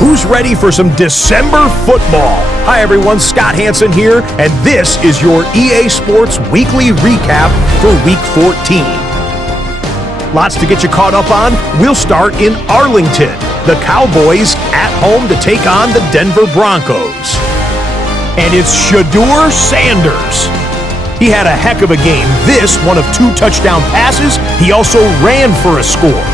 Who's ready for some December football? Hi everyone, Scott Hansen here, and this is your EA Sports Weekly Recap for Week 14. Lots to get you caught up on. We'll start in Arlington. The Cowboys at home to take on the Denver Broncos. And it's Shedeur Sanders. He had a heck of a game. This, one of 2 touchdown passes. He also ran for a score.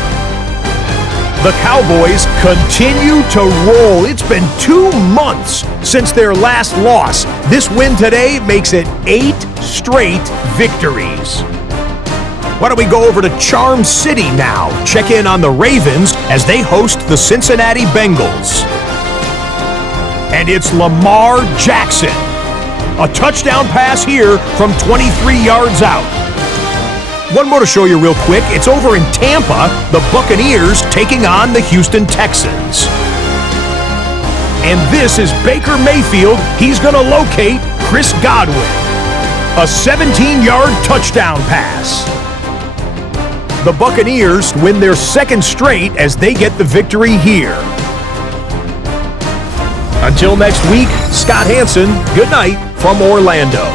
The Cowboys continue to roll. It's been 2 months since their last loss. This win today makes it 8 straight victories. Why don't we go over to Charm City now? Check in on the Ravens as they host the Cincinnati Bengals. And it's Lamar Jackson. A touchdown pass here from 23 yards out. One more to show you real quick. It's over in Tampa, the Buccaneers taking on the Houston Texans. And this is Baker Mayfield. He's going to locate Chris Godwin. A 17-yard touchdown pass. The Buccaneers win their 2nd straight as they get the victory here. Until next week, Scott Hansen, good night from Orlando.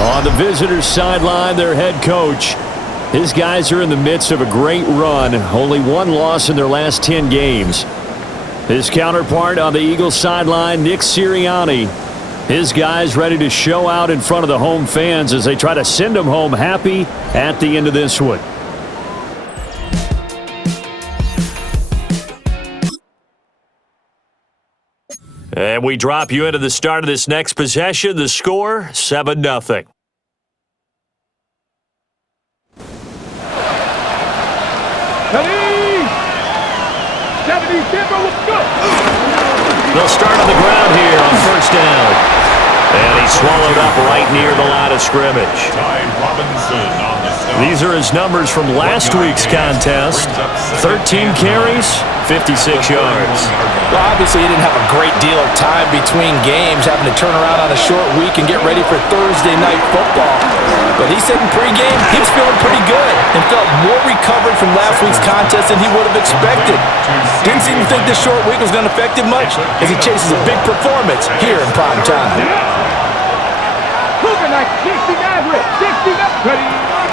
On the visitors' sideline, their head coach. His guys are in the midst of a great run. Only one loss in their last 10 games. His counterpart on the Eagles sideline, Nick Sirianni. His guys ready to show out in front of the home fans as they try to send them home happy at the end of this one. And we drop you into the start of this next possession. The score, 7-0. They'll start on the ground here on first down. And he's swallowed up right near the line of scrimmage. These are his numbers from last week's contest. 13 carries, 56 yards. Well, obviously, he didn't have a great deal of time between games, having to turn around on a short week and get ready for Thursday night football. But he said in pregame he was feeling pretty good and felt more recovered from last week's contest than he would have expected. Didn't seem to think this short week was going to affect him much as he chases a big performance here in prime time.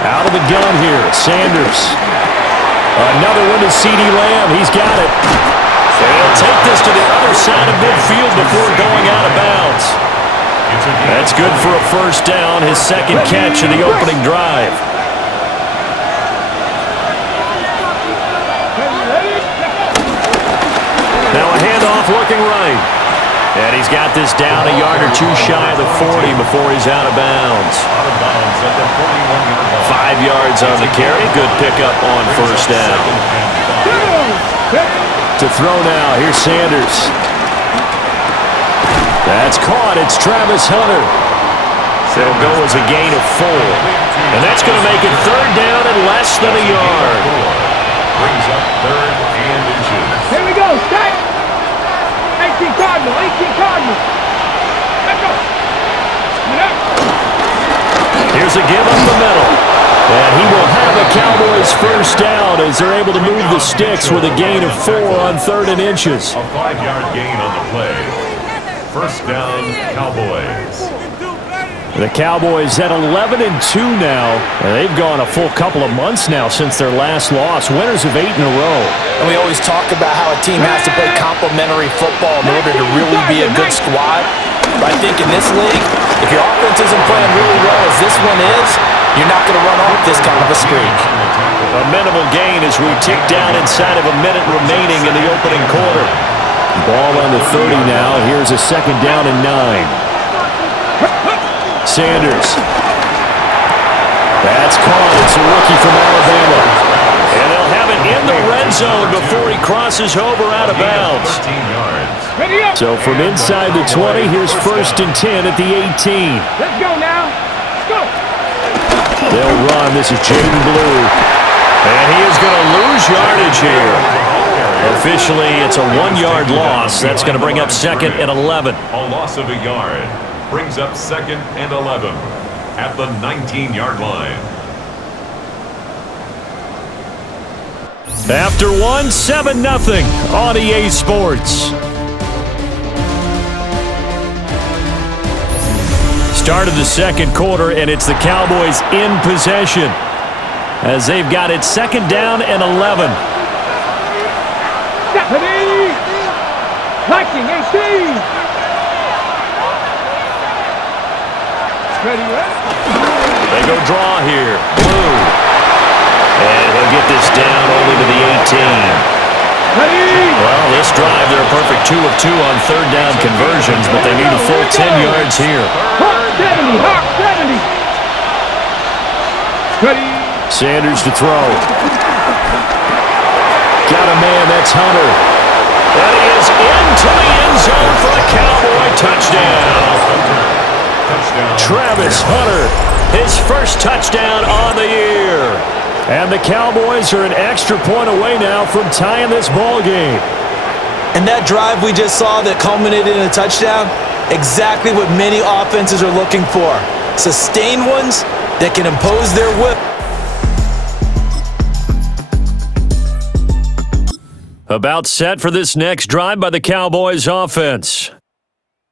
Out of the gun here, Sanders. Another one to CeeDee Lamb. He's got it. They'll take this to the other side of midfield before going out of bounds. That's good for a first down, his second catch of the opening drive. Now a handoff looking right. And he's got this down a yard or two shy of the 40 before he's out of bounds. 5 yards on the carry. Good pickup on first down. To throw now. Here's Sanders. That's caught. It's Travis Hunter. It'll go as a gain of 4. And that's going to make it third down and less than a yard. Brings up third and inches. Here we go. Start. 18 Cardinal. 18 Cardinal. Let's go. Here's a give up the middle. And he will have a Cowboys first down as they're able to move the sticks with a gain of 4 on third and inches. A 5-yard gain on the play. First down, Cowboys. The Cowboys at 11-2 now. They've gone a full couple of months now since their last loss. Winners of 8 in a row. And we always talk about how a team has to play complementary football in order to really be a good squad. But I think in this league, if your offense isn't playing really well as this one is, you're not going to run off this kind of a streak. A minimal gain as we tick down inside of a minute remaining in the opening quarter. Ball on the 30 now. Here's a second down and 9. Sanders. That's caught. It's a rookie from Alabama. And they'll have it in the red zone before he crosses over out of bounds. So from inside the 20, here's first and 10 at the 18. Let's go now. Let's go. They'll run. This is Jaden Blue. And he is going to lose yardage here. Officially, it's a 1-yard loss. That's going to bring up second and 11. A loss of a yard brings up second and 11 at the 19-yard line. After 7-0 on EA Sports. Start of the second quarter, and it's the Cowboys in possession as they've got it second down and 11. Stephanie! Liking AC! They go draw here. Blue. And he'll get this down only to the 18. Well, this drive, they're a perfect 2 of 2 on third down conversions, but they need a full 10 yards here. 70. Sanders to throw. Got a man, that's Hunter. And he is into the end zone for a Cowboy touchdown. Travis Hunter, his first touchdown on the year. And the Cowboys are an extra point away now from tying this ball game. And that drive we just saw that culminated in a touchdown, exactly what many offenses are looking for. Sustained ones that can impose their will. About set for this next drive by the Cowboys offense.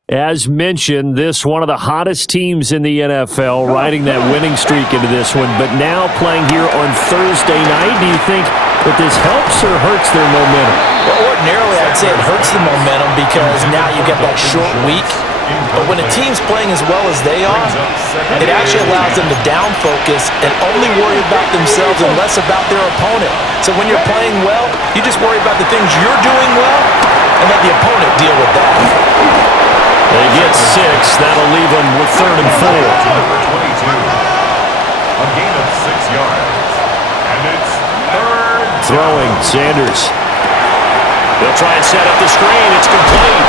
As mentioned, this one of the hottest teams in the NFL, riding that winning streak into this one, but now playing here on Thursday night. Do you think that this helps or hurts their momentum? Well, ordinarily, I'd say it hurts the momentum because now you get that short week. But when a team's playing as well as they are, it actually allows them to down focus and only worry about themselves and less about their opponent. So when you're playing well, you just worry about the things you're doing well and let the opponent deal with that. They get 6. That'll leave them with 3rd and 4. Number 22. A gain of 6 yards. And it's 3rd. Throwing, Sanders. They'll try and set up the screen. It's complete.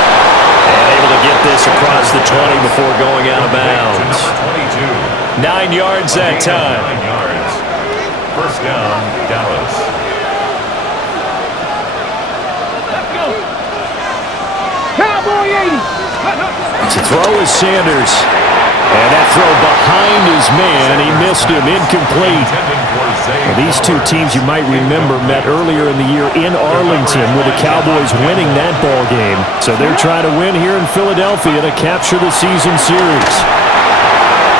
And able to get this across the 20 before going out of bounds. 9 yards that time. 9 yards. First down, Dallas. Let's go. Cowboy 80. To throw is Sanders. And that throw behind his man. He missed him. Incomplete. Well, these two teams, you might remember, met earlier in the year in Arlington with the Cowboys winning that ball game. So they're trying to win here in Philadelphia to capture the season series.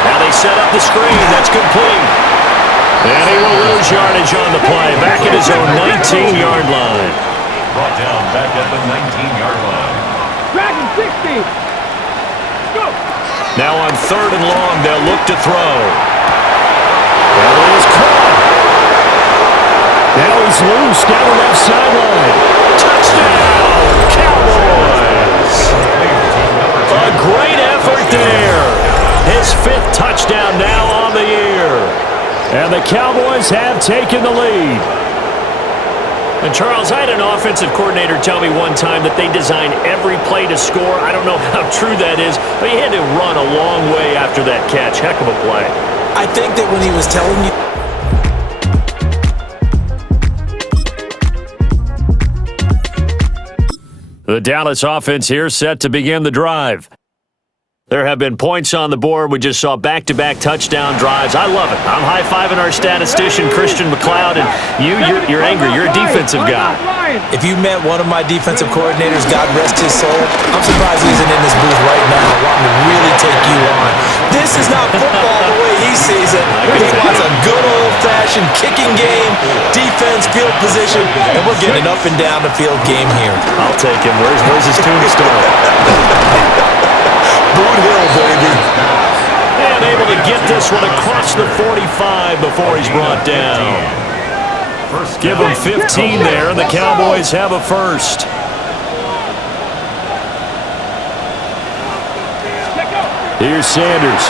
Now they set up the screen. That's complete. And he will lose yardage on the play. Back at his own 19-yard line. Brought down back at the 19-yard line. Dragon 60. Go. Now on 3rd and long, they'll look to throw. Well, it is caught. Now he's loose down the left sideline. Touchdown, Cowboys! A great effort there. His 5th touchdown now on the year. And the Cowboys have taken the lead. And Charles, I had an offensive coordinator tell me one time that they design every play to score. I don't know how true that is, but he had to run a long way after that catch. Heck of a play. I think that when he was telling you... The Dallas offense here set to begin the drive. There have been points on the board. We just saw back-to-back touchdown drives. I love it. I'm high-fiving our statistician, Christian McLeod, and you're angry. You're a defensive guy. If you met one of my defensive coordinators, God rest his soul, I'm surprised he isn't in this booth right now wanting to really take you on. This is not football the way he sees it. He wants a good old-fashioned kicking game, defense, field position, and we're getting an up and down the field game here. I'll take him. Where's his tombstone? Boot Hill, baby. And able to get this one across the 45 before he's brought down. Give him 15 there, and the Cowboys have a first. Here's Sanders.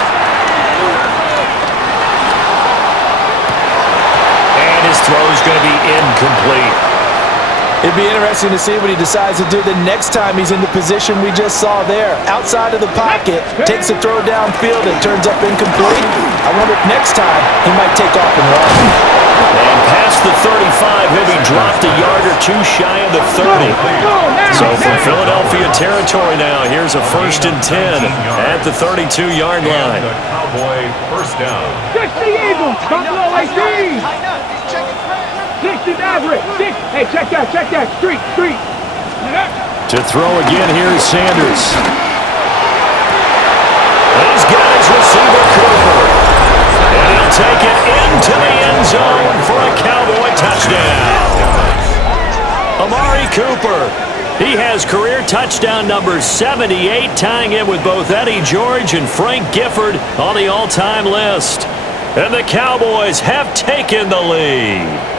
And his throw is going to be incomplete. It'd be interesting to see what he decides to do the next time he's in the position we just saw there. Outside of the pocket, takes a throw downfield, it turns up incomplete. I wonder if next time he might take off and run. And past the 35, he'll be dropped a yard or two shy of the 30. So from Philadelphia territory now, here's a 1st and 10 at the 32-yard line. The Cowboy first down. 60 Eagles. Come low, 18. 60 Maverick. 6. Hey, check that. Street. To throw again, here's Sanders. He's got his receiver, Cooper. And he'll take it into the end zone for a Cowboy touchdown. Amari Cooper. He has career touchdown number 78, tying him with both Eddie George and Frank Gifford on the all-time list. And the Cowboys have taken the lead.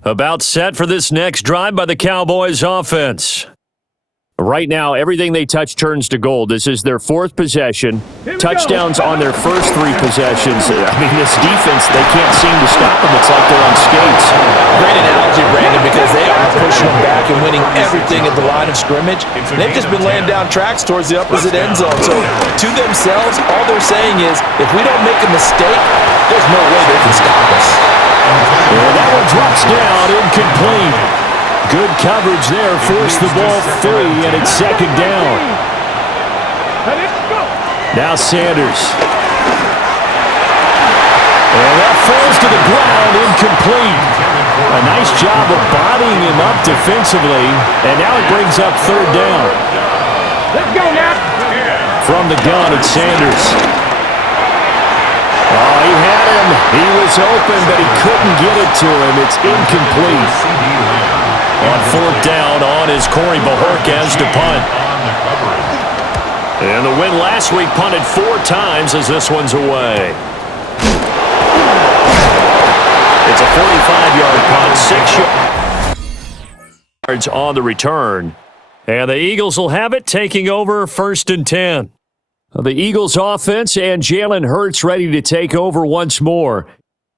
About set for this next drive by the Cowboys offense. Right now, everything they touch turns to gold. This is their 4th possession. Touchdowns on their first 3 possessions. I mean, this defense, they can't seem to stop them. It's like they're on skates. Great analogy, Brandon, because they are pushing them back and winning everything at the line of scrimmage. They've just been laying down tracks towards the opposite end zone. So to themselves, all they're saying is, if we don't make a mistake, there's no way they can stop us. And that one drops down, incomplete. Good coverage there, forced the ball free, and it's 2nd down. Now Sanders. And that falls to the ground, incomplete. A nice job of bodying him up defensively, and now it brings up third down. Let's go now. From the gun, it's Sanders. Oh, he had him. He was open, but he couldn't get it to him. It's incomplete. On fourth down, on is Corey Bajorquez to punt. And the win last week punted 4 times as this one's away. It's a 45-yard punt, 6 yards on the return. And the Eagles will have it, taking over 1st and 10. The Eagles offense and Jalen Hurts ready to take over once more.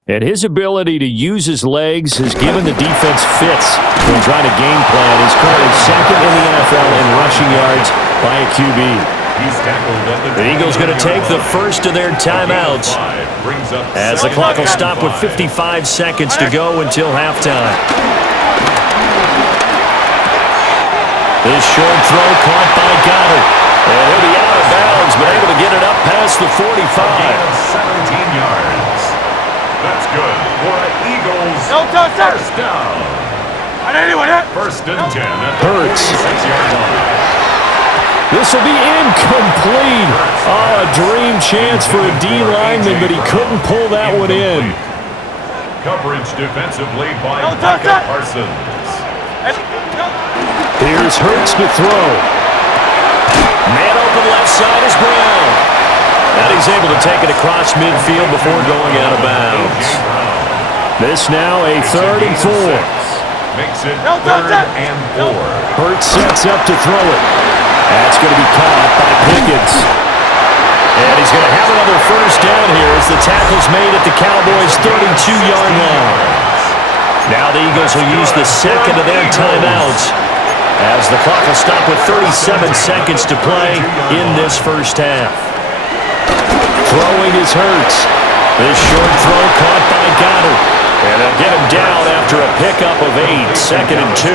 And his ability to use his legs has given the defense fits when trying to game plan. He's currently 2nd in the NFL in rushing yards by a QB. The Eagles going to take the first of their timeouts as the clock will stop with 55 seconds to go until halftime. This short throw caught by Goddard. And he'll be out of bounds, but able to get it up past the 45. 17 yards. That's good for an Eagles first down. First and 10 at the Hurts. 46-yard line. This will be incomplete. Oh, a dream chance for a D lineman, but he couldn't pull that one in. Coverage defensively by Micah Parsons. Here's Hurts to throw. Man open left side is Brown. And he's able to take it across midfield before going out of bounds. This now a 3rd and 4. Makes it 3rd and 4. Hurts sets up to throw it. That's going to be caught by Pickens. And he's going to have another first down here as the tackle's made at the Cowboys' 32-yard line. Now the Eagles will use the second of their timeouts as the clock will stop with 37 seconds to play in this first half. Throwing is Hurts. This short throw caught by Goddard. And they'll get him down after a pickup of 8, 2nd and 2.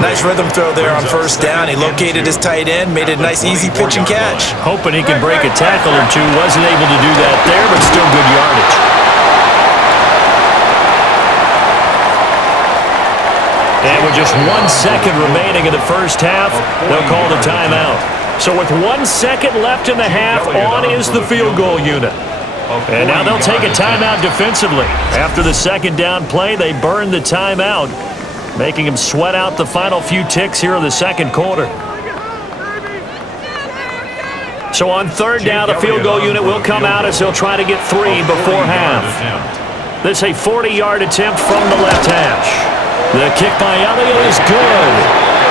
Nice rhythm throw there on first down. He located his tight end, made it a nice easy pitch and catch. Hoping he can break a tackle or two. Wasn't able to do that there, but still good yardage. And with just 1 second remaining in the first half, they'll call the timeout. So with 1 second left in the half, on is the field goal unit. And now they'll take a timeout defensively. After the second down play, they burn the timeout, making him sweat out the final few ticks here in the second quarter. So on third down, the field goal unit will come out as they'll try to get 3 before half. This a 40-yard attempt from the left hash. The kick by Elliott is good.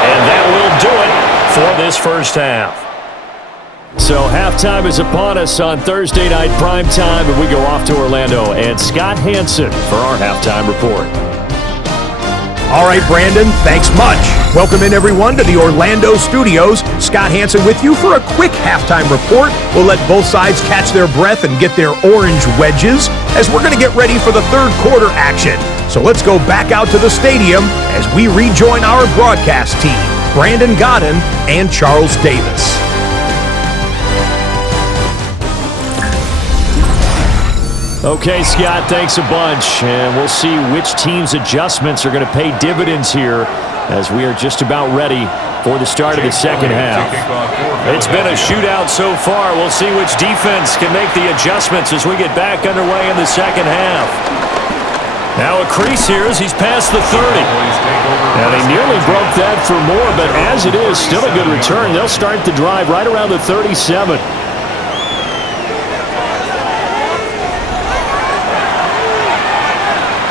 And that will do it for this first half. So halftime is upon us on Thursday night primetime, and we go off to Orlando and Scott Hansen for our halftime report. All right, Brandon, thanks much. Welcome in, everyone, to the Orlando studios. Scott Hansen with you for a quick halftime report. We'll let both sides catch their breath and get their orange wedges as we're going to get ready for the third quarter action. So let's go back out to the stadium as we rejoin our broadcast team, Brandon Godden and Charles Davis. Okay, Scott, thanks a bunch. And we'll see which team's adjustments are going to pay dividends here as we are just about ready for the start of the second half. It's been a shootout so far. We'll see which defense can make the adjustments as we get back underway in the second half. Now a crease here as he's past the 30. And they nearly broke that for more, but as it is, still a good return. They'll start the drive right around the 37.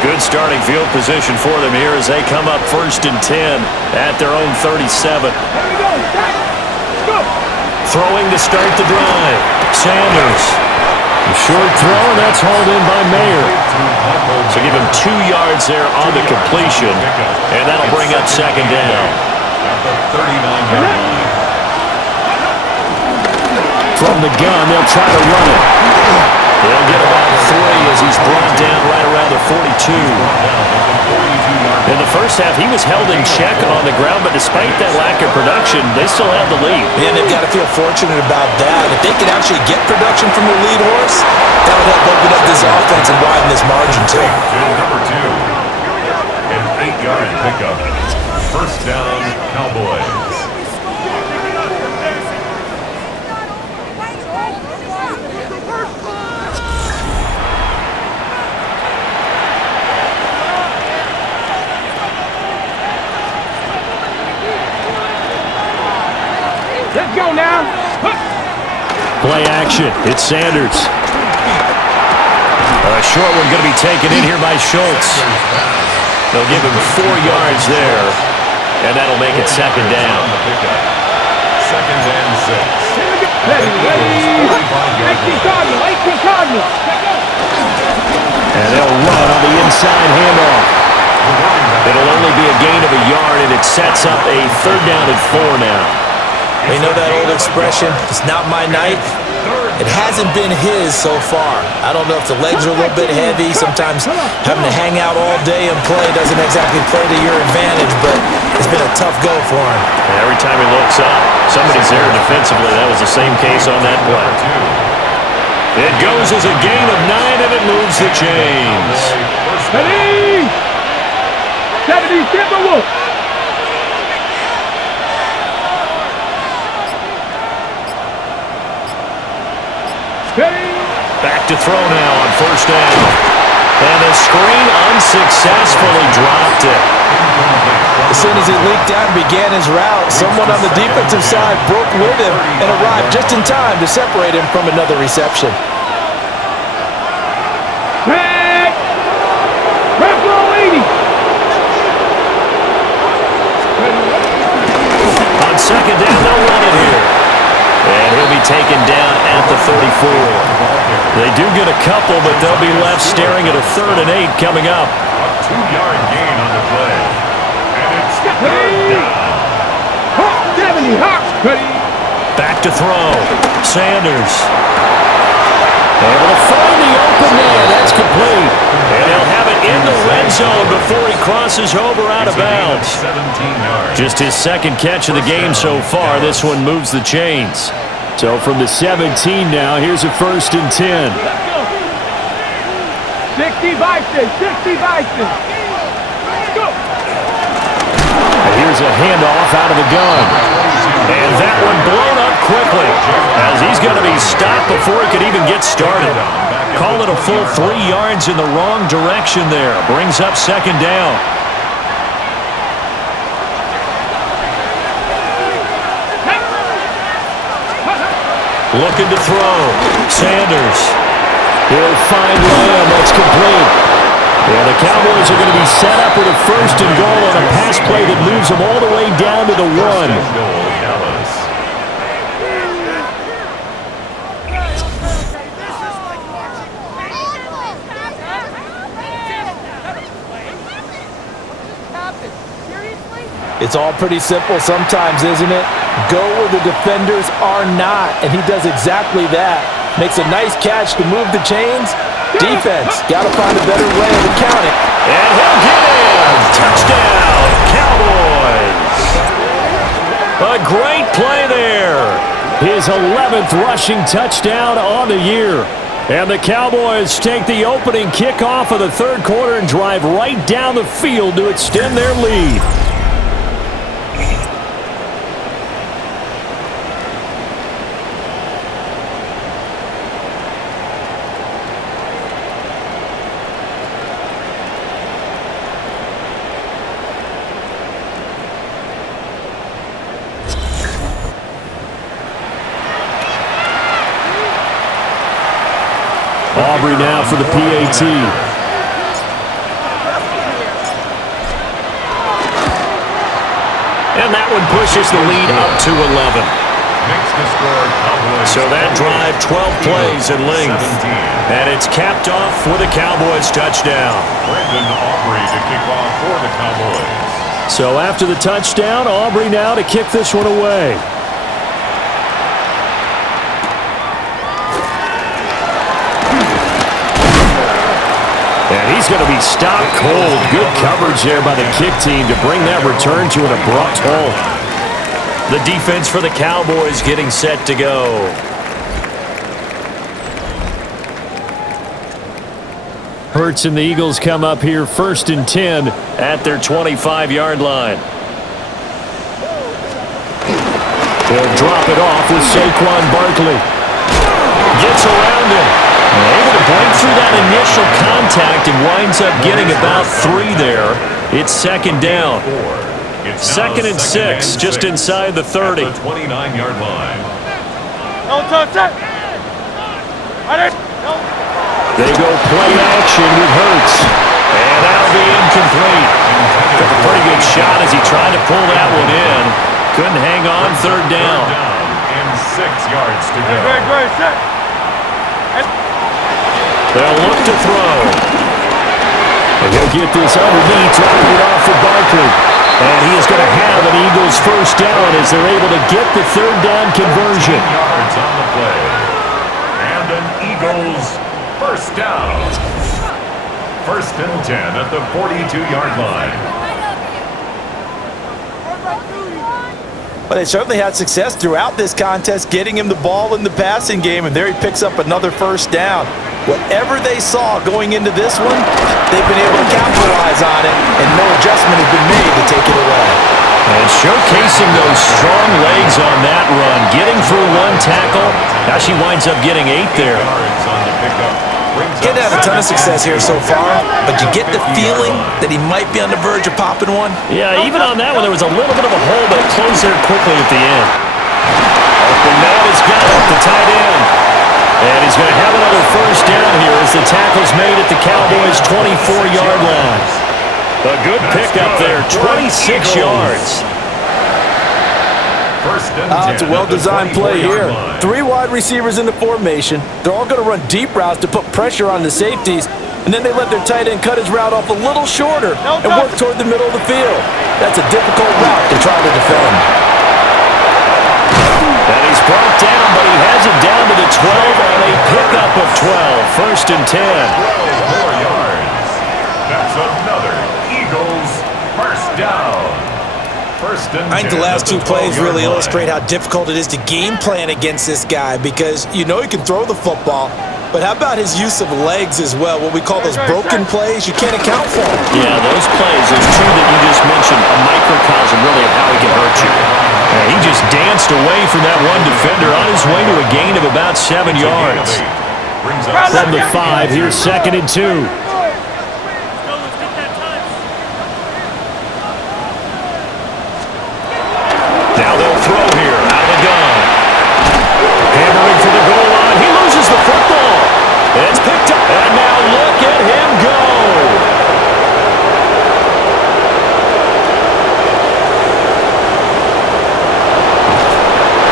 Good starting field position for them here as they come up 1st and 10 at their own 37. Throwing to start the drive. Sanders. A short throw, and that's hauled in by Mayer. So give him 2 yards there on the completion, and that'll bring up second down. From the gun, they'll try to run it. They'll get about 3 as he's brought down right around the 42. In the first half, he was held in check on the ground, but despite that lack of production, they still have the lead. Yeah, they've got to feel fortunate about that. If they can actually get production from their lead horse, that would help open up this offense and widen this margin, too. Number 2, an 8-yard pickup. First down, Cowboys. Let's go now. Play action. It's Sanders. A short one going to be taken in here by Schultz. They'll give him 4 yards there, and that'll make it second down. Second and 6. And they'll run on the inside handoff. It'll only be a gain of a yard, and it sets up a 3rd down and 4 now. We know that old expression, it's not my night. It hasn't been his so far. I don't know if the legs are a little bit heavy. Sometimes having to hang out all day and play doesn't exactly play to your advantage, but it's been a tough go for him. And every time he looks up, somebody's there defensively. That was the same case on that play. It goes as a gain of 9, and it moves the chains. 70, Timberwolves. Back to throw now on 1st down. And the screen unsuccessfully dropped it. As soon as he leaked out and began his route, someone on the defensive side broke with him and arrived just in time to separate him from another reception. Back! Back row 80! On 2nd down, they'll run it here. And he'll be taken down at the 34. They do get a couple, but they'll be left staring at a 3rd and 8 coming up. A 2-yard gain on the play. And it's 3rd down. 70, hot! Back to throw. Sanders. Able to find the open man. That's complete. And he'll have it in the red zone before he crosses over out of bounds. 17 yards. Just his 2nd catch of the game so far. This one moves the chains. So from the 17 now, here's a 1st and 10. 60 Bison, 60 Bison. Let's go. And here's a handoff out of the gun. And that one blown up quickly as he's going to be stopped before he could even get started. Call it a full 3 yards in the wrong direction there. Brings up 2nd down. Looking to throw. Sanders. He'll find Lamb. That's complete. Yeah, the Cowboys are going to be set up with a 1st and goal on a pass play that moves them all the way down to the 1. It's all pretty simple sometimes, isn't it? Go where the defenders are not, and he does exactly that. Makes a nice catch to move the chains. Defense, got to find a better way to count it. And he'll get in. Touchdown, Cowboys. A great play there. His 11th rushing touchdown on the year. And the Cowboys take the opening kickoff of the 3rd quarter and drive right down the field to extend their lead. Aubrey now for the PAT. And that one pushes the lead up to 11. Makes the score Cowboys. So that drive, 12 plays in length. And it's capped off with a Cowboys touchdown. Brandon Aubrey to kick off for the Cowboys. So after the touchdown, Aubrey now to kick this one away. And he's going to be stopped cold. Good coverage there by the kick team to bring that return to an abrupt halt. The defense for the Cowboys getting set to go. Hurts and the Eagles come up here 1st and 10 at their 25-yard line. They'll drop it off with Saquon Barkley. Gets around him. Able to break through that initial contact and winds up getting about 3 there. It's 2nd down. 2nd and 6, just inside the 30. At the 29-yard line. They go play action with Hurts. And that'll be incomplete. Took a pretty good shot as he tried to pull that one in. Couldn't hang on 3rd down. And 6 yards to go. They'll look to throw. And he'll get this underneath, dropping it off for Barkley. And he is going to have an Eagles 1st down as they're able to get the 3rd down conversion. 10 yards on the play. And an Eagles 1st down. 1st and 10 at the 42-yard line. But they certainly had success throughout this contest getting him the ball in the passing game, and there he picks up another 1st down. Whatever they saw going into this one, they've been able to capitalize on it, and no adjustment has been made to take it away. And showcasing those strong legs on that run, getting through 1 tackle. Now she winds up getting 8 there. Yards on the pickup. Getting had a ton of success here so far, but you get the feeling that he might be on the verge of popping one. Yeah, even on that one, there was a little bit of a hole, but it closed there quickly at the end. Open now is got up the tight end. And he's going to have another 1st down here as the tackle's made at the Cowboys' 24-yard line. A good pickup there, 26 yards. It's a well-designed play here. 3 wide receivers in the formation. They're all going to run deep routes to put pressure on the safeties, and then they let their tight end cut his route off a little shorter and work toward the middle of the field. That's a difficult route to try to defend. And he's brought down, but he has it down to the 12 on a pickup of 12. 1st and 10. 12 more yards. That's another Eagles 1st down. I think the last 2 plays really illustrate how difficult it is to game plan against this guy, because you know he can throw the football, but how about his use of legs as well? What we call those broken plays, you can't account for them. Yeah, those plays, those 2 that you just mentioned, a microcosm really of how he can hurt you. He just danced away from that one defender on his way to a gain of about 7 yards. From the 5, here's 2nd and 2. Now they'll throw here, out of the gun. Hammering for the goal line. He loses the football. It's picked up. And now look at him go.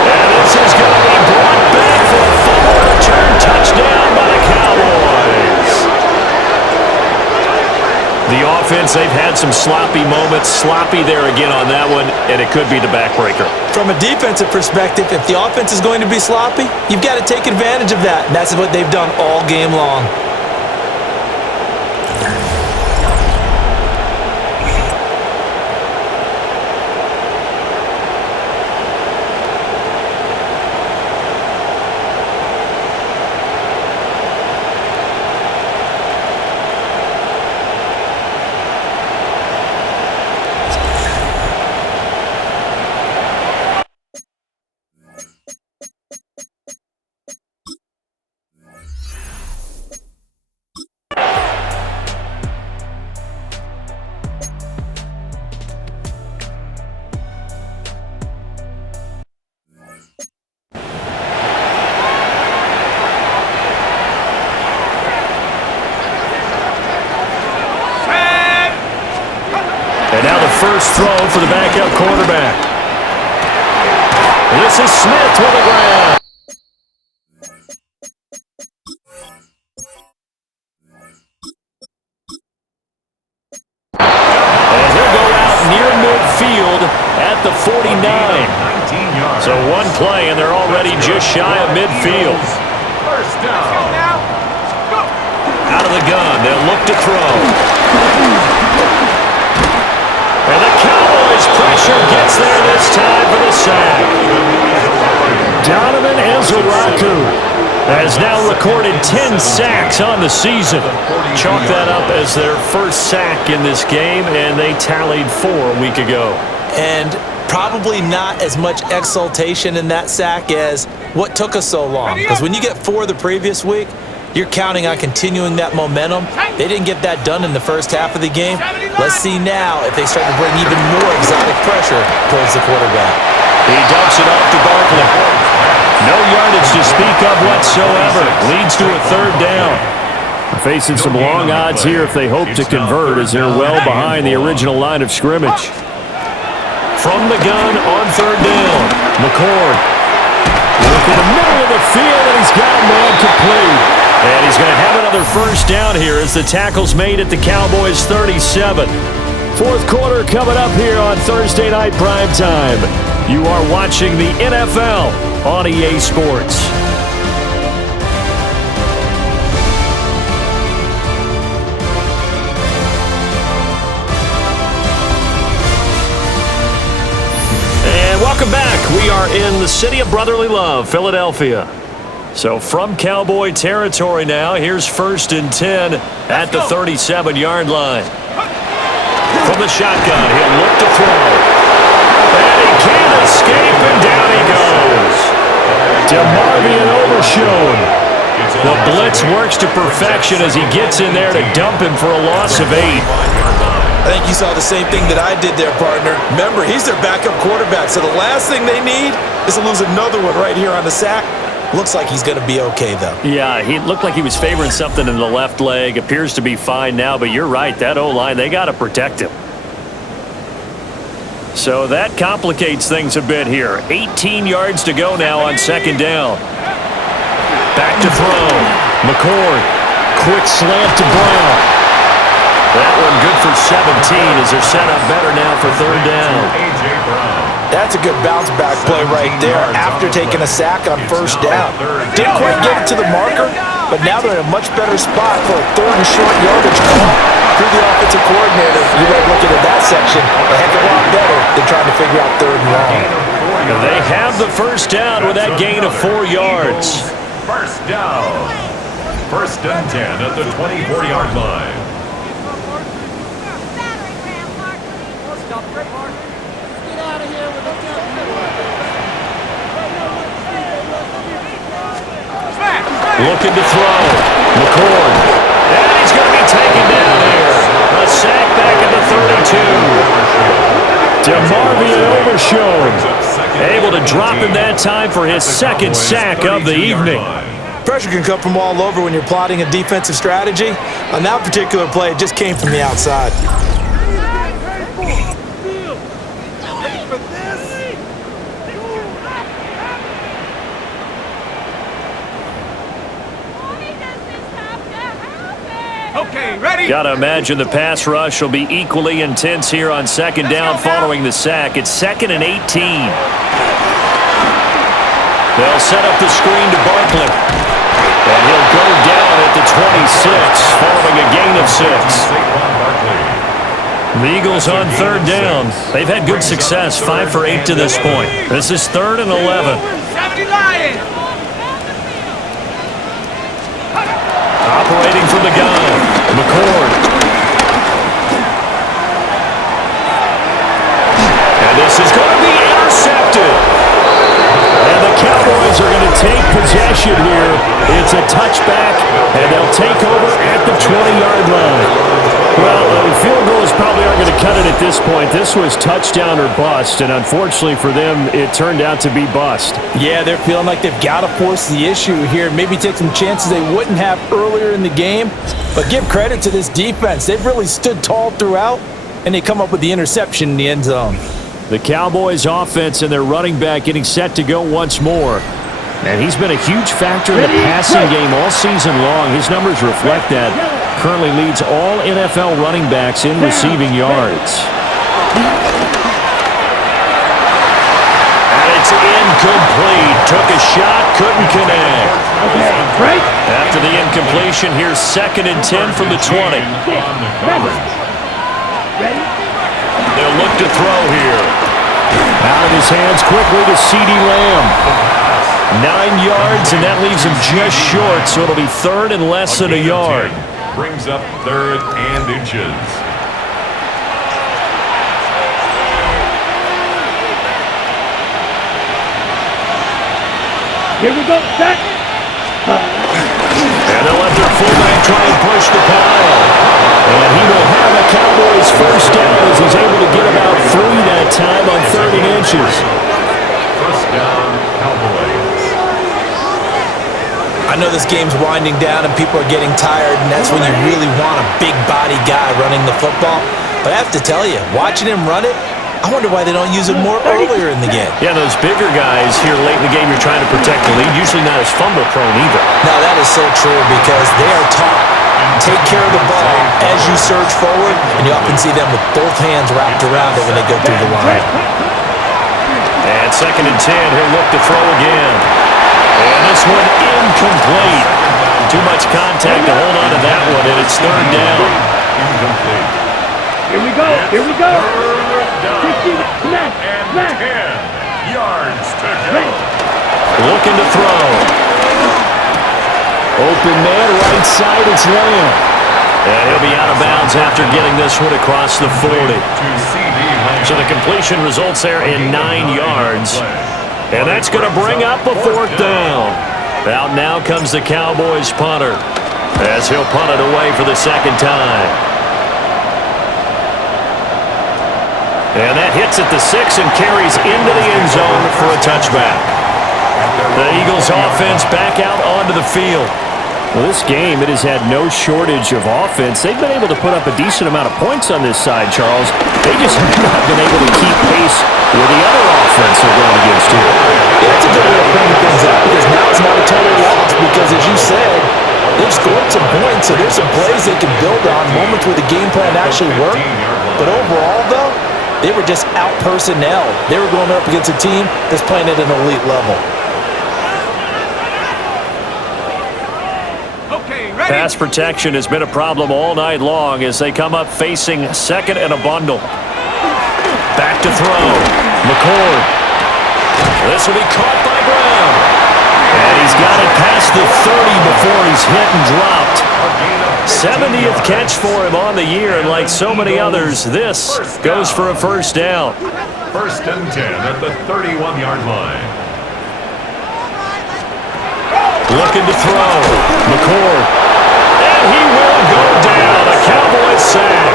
And this is going to be brought back for a fumble return touchdown by the Cowboys. The offense, they've had some sloppy moments. Sloppy there again on that one, and it could be the backbreaker. From a defensive perspective, if the offense is going to be sloppy, you've got to take advantage of that. And that's what they've done all game long. And now the first throw for the backup quarterback. This is Smith to the ground. And he'll go out near midfield at the 49. So 1 play, and they're already just shy of midfield. First down. Out of the gun, they'll look to throw. And the Cowboys' pressure gets there this time for the sack. Donovan Ezeraku has now recorded 10 sacks on the season. Chalk that up as their first sack in this game, and they tallied 4 a week ago. And probably not as much exultation in that sack as what took us so long. Because when you get 4 the previous week, you're counting on continuing that momentum. They didn't get that done in the first half of the game. Let's see now if they start to bring even more exotic pressure towards the quarterback. He dumps it off to Barkley. No yardage to speak of whatsoever. Leads to a 3rd down. They're facing some long odds here if they hope to convert, as they're well behind the original line of scrimmage. From the gun on 3rd down, McCord. Look in the middle of the field, and he's got a man complete. And he's going to have another first down here as the tackle's made at the Cowboys' 37. 4th quarter coming up here on Thursday Night Primetime. You are watching the NFL on EA Sports. And welcome back. We are in the city of brotherly love, Philadelphia. So from Cowboy territory now, here's 1st and 10 at the 37-yard line. From the shotgun, he'll look to throw. And he can't escape, and down he goes. DeMarvion overshown. The blitz works to perfection as he gets in there to dump him for a loss of 8. I think you saw the same thing that I did there, partner. Remember, he's their backup quarterback, so the last thing they need is to lose another one right here on the sack. Looks like he's going to be okay, though. Yeah, he looked like he was favoring something in the left leg. Appears to be fine now, but you're right. That O-line, they got to protect him. So that complicates things a bit here. 18 yards to go now on 2nd down. Back to throw. McCord. Quick slant to Brown. That one good for 17 as they're set up better now for 3rd down. That's a good bounce-back play right there after taking a sack on 1st down. Didn't quite get it to the marker, but now they're in a much better spot for a 3rd and short yardage call. Through the offensive coordinator, you might look at that section a heck of a lot better than trying to figure out 3rd and long. They have the first down with that gain of 4 yards. First down. 1st and 10 at the 24-yard line. Looking to throw. McCord. And he's going to be taken down here. A sack back at the 32. DeMarvion overshown. Able to drop him that time for his 2nd sack of the evening. Pressure can come from all over when you're plotting a defensive strategy. On that particular play, it just came from the outside. Got to imagine the pass rush will be equally intense here on 2nd down following the sack. It's 2nd and 18. They'll set up the screen to Barkley. And he'll go down at the 26 following a gain of 6. The Eagles on 3rd down. They've had good success, 5 for 8 to this point. This is 3rd and 11. Operating from the gun. McCord. And this is going to be intercepted. And the Cowboys are going to take possession here. It's a touchback, and they'll take over at the 20-yard line. Well, field goals probably aren't going to cut it at this point. This was touchdown or bust, and unfortunately for them, it turned out to be bust. Yeah, they're feeling like they've got to force the issue here. Maybe take some chances they wouldn't have earlier in the game. But give credit to this defense. They've really stood tall throughout, and they come up with the interception in the end zone. The Cowboys offense and their running back getting set to go once more. And he's been a huge factor in the passing game all season long. His numbers reflect that. Currently leads all NFL running backs in receiving yards. And it's incomplete. took a shot, couldn't connect. Right. After the incompletion, here's 2nd and 10 from the 20. They'll look to throw here. Out of his hands quickly to CeeDee Lamb. 9 yards, and that leaves him just short, so it'll be 3rd and less than a yard. Brings up 3rd and inches. Here we go, set. And they'll let their fullback try and push the pile. And he will have a Cowboys first down as he's able to get about 3 that time on 3rd and inches. First down, Cowboys. I know this game's winding down and people are getting tired, and that's when you really want a big body guy running the football. But I have to tell you, watching him run it, I wonder why they don't use it more earlier in the game. Yeah, those bigger guys here late in the game, you're trying to protect the lead, usually not as fumble prone either. Now, that is so true because they are taught, take care of the ball as you surge forward, and you often see them with both hands wrapped around it when they go through the line. And 2nd and 10, he'll look to throw again. And this one incomplete. Too much contact to hold on to that one, and it's 3rd down. Incomplete. Here we go. Here we go. 10 yards to go. Looking to throw. Open man, right side, it's Lamb. And he'll be out of bounds after getting this one across the 40. So the completion results there in 9 yards. And that's going to bring up a 4th down. Out now comes the Cowboys punter as he'll punt it away for the 2nd time. And that hits at the 6 and carries into the end zone for a touchback. The Eagles offense back out onto the field. Well, this game, it has had no shortage of offense. They've been able to put up a decent amount of points on this side, Charles. They just have not been able to keep pace with the other offense they're going against here. Yeah, it's a good way of pointing things out because now it's not a total loss because, as you said, they've scored some points, so there's some plays they can build on, moments where the game plan actually worked. But overall, though, they were just out-personnel. They were going up against a team that's playing at an elite level. Pass protection has been a problem all night long as they come up facing 2nd and a bundle. Back to throw. McCord. This will be caught by Brown. And he's got it past the 30 before he's hit and dropped. 70th catch for him on the year, and like so many others, this goes for a first down. 1st and 10 at the 31-yard line. Looking to throw. McCord. And he will go down. A Cowboys sack.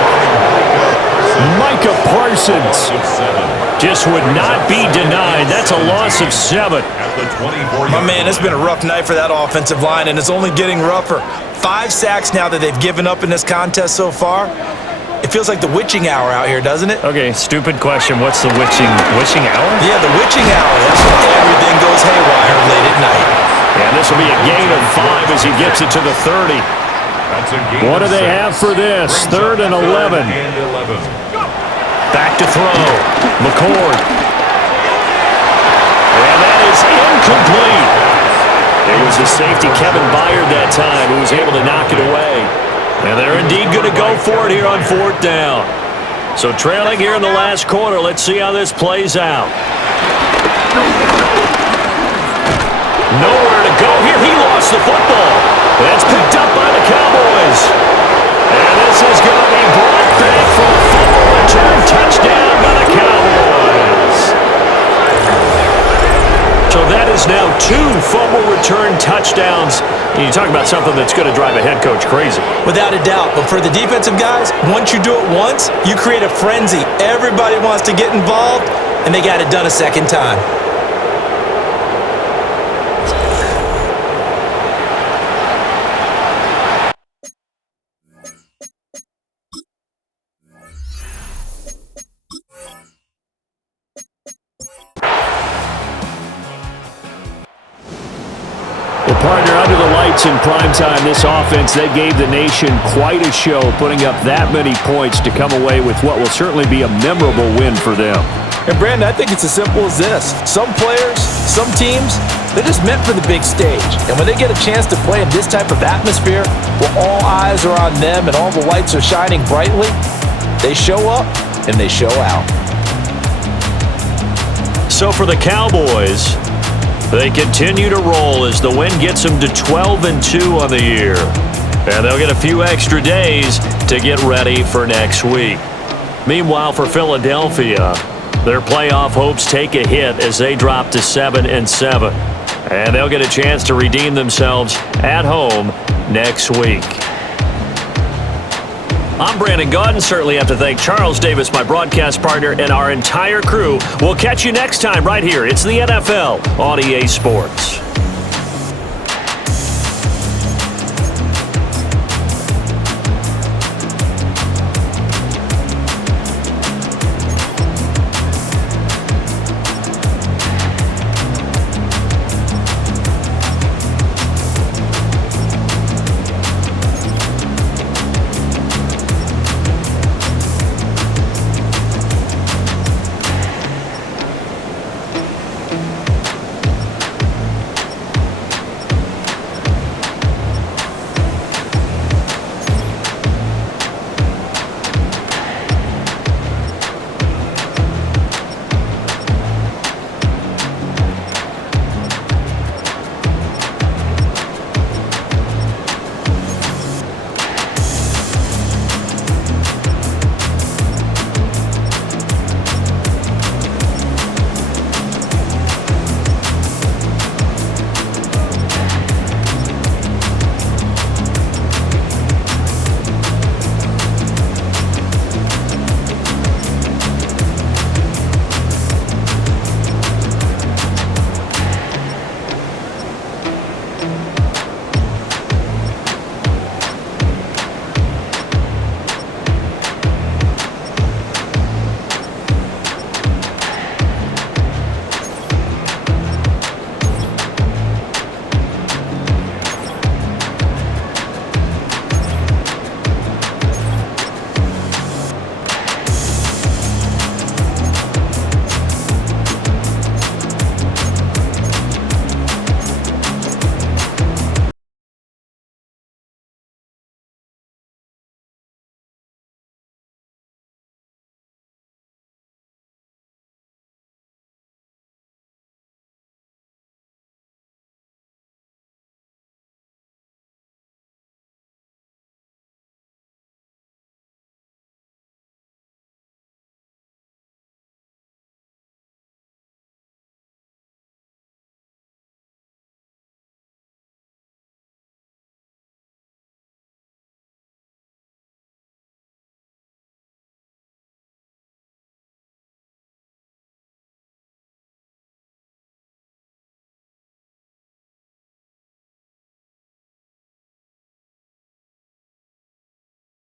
Micah Parsons just would not be denied. That's a loss of 7. My man, it's been a rough night for that offensive line, and it's only getting rougher. 5 sacks now that they've given up in this contest so far. It feels like the witching hour out here, doesn't it? Okay, stupid question. What's the witching hour? Yeah, the witching hour. That's when everything goes haywire late at night. And this will be a gain of 5 as he gets it to the 30. What do they have for this? 3rd and 11. Back to throw. McCord. And that is incomplete. It was the safety, Kevin Byard, that time, who was able to knock it away. And they're indeed going to go for it here on 4th down. So trailing here in the last quarter, let's see how this plays out. Nowhere to go here. He lost the football. That's picked up by the Cowboys. And this is going to be brought back for a fumble return touchdown by the Cowboys. So that is now 2 fumble return touchdowns. And you talk about something that's going to drive a head coach crazy. Without a doubt. But for the defensive guys, once you do it once, you create a frenzy. Everybody wants to get involved, and they got it done a 2nd time. Well, partner, under the lights in primetime, this offense, they gave the nation quite a show, putting up that many points to come away with what will certainly be a memorable win for them. And, Brandon, I think it's as simple as this. Some players, some teams, They're just meant for the big stage. And when they get a chance to play in this type of atmosphere, where all eyes are on them and all the lights are shining brightly, they show up and they show out. So for the Cowboys, they continue to roll as the win gets them to 12-2 on the year. And they'll get a few extra days to get ready for next week. Meanwhile, for Philadelphia, their playoff hopes take a hit as they drop to 7-7. And they'll get a chance to redeem themselves at home next week. I'm Brandon Gaudin. Certainly have to thank Charles Davis, my broadcast partner, and our entire crew. We'll catch you next time right here. It's the NFL on EA Sports.